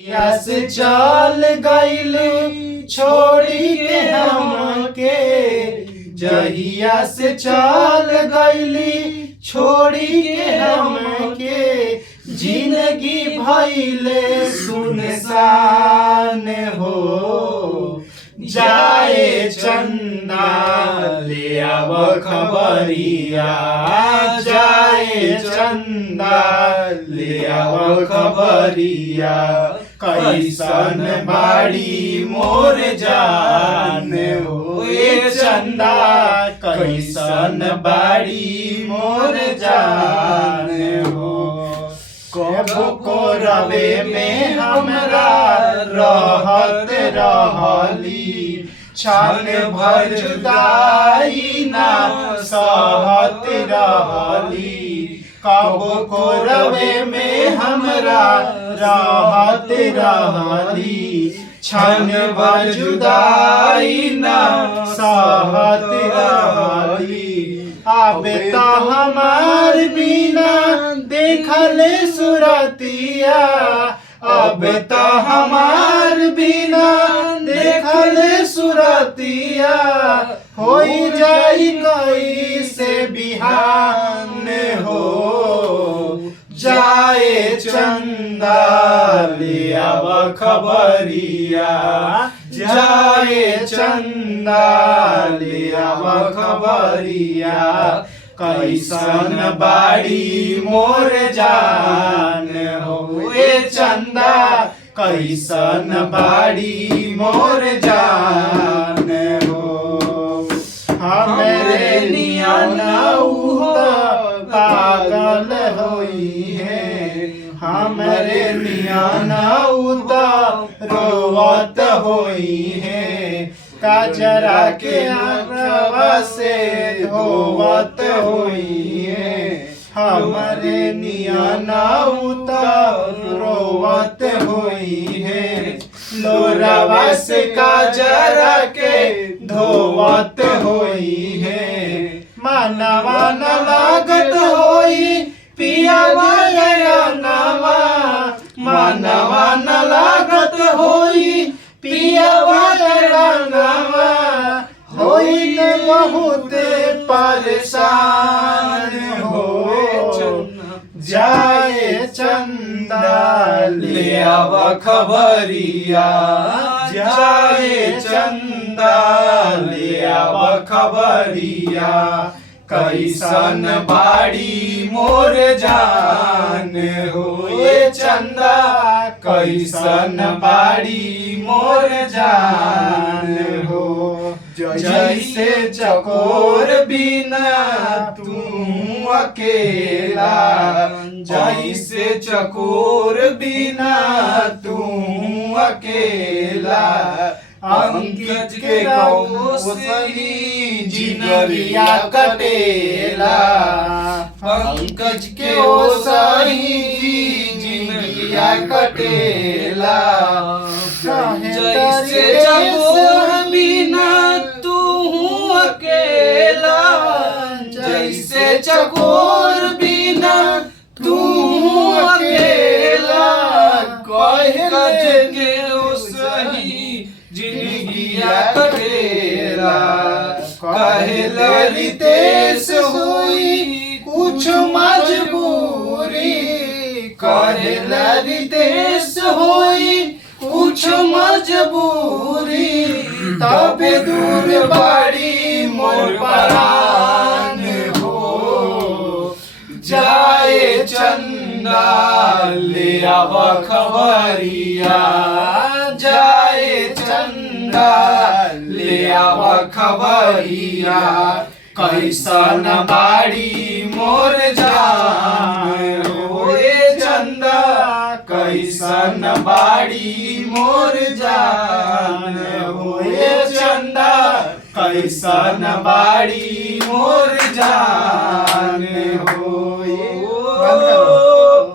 Yes चल गइली छोड़ी के हमके, जहिया से चल गइली छोड़ी के हमके, जिंदगी भइले सुनसान हो। जाए चंदा ले आव खबरिया, जाए चंदा ले आव खबरिया, कैसन बाड़ी मोर जान हो। ए चंदा कैसन बाड़ी मोर जान हो। कबो को रवे में हमरा रहत रहली, क्षण भर जुदाई ना सहत रहली। कबो को रवे में हमरा रहत रहली, क्षण भर जुदाई ना सहत रहली। आबे तो हमार बिना देखले सुरतिया, अब तो हमार बिना देखले सुरतिया, होई जाई कैसे बिहान हो। जाए चंदा ले आव खबरिया, जाए चंदा ले आव खबरिया, कैसन बाड़ी मोर जान हो। ए चंदा कैसन बाड़ी मोर जान हो। हमरे नियन पागल होई है, हमरे नियन रोवत होई है, काजरा के आंखवा से धोवत होई है। हमरे नियन रोवत होई है, लोरावा से काजरा के धोवत होई है। मानवा न लागत होई पिया नवा, मानवा न लागत होई पिया नवा, होई बहुत परेशान हो। जाए चंदा ले आव खबरिया, जाए चंदा ले आव खबरिया, कैसन बाड़ी मोर जान हो। ए चंदा कैसन बाड़ी मोर जान हो। जैसे चकोर बिना तू अकेला, जैसे चकोर बिना तू अकेला, अंकित के कौशली जिनगिया कटेला, पंकज के ओसही जिनगिया कटेला। जैसे चकोर बिना तू अकेला, जैसे चकोर बिना तू अकेला, पंकज के ओसही जिनगिया कटेला। कहला रितेश हुई कुछ मजबूरी, कहला रितेश हुई कुछ मजबूरी, तब दूर बाड़ी मोर परान हो। जाए चंदा ले आव खबरिया, जाए चंदा ले आव खबरिया, कैसन बाड़ी मोर जान हो। ए चंदा कैसन बाड़ी मोर जान हो। ए चंदा कैसन बाड़ी मोर जान।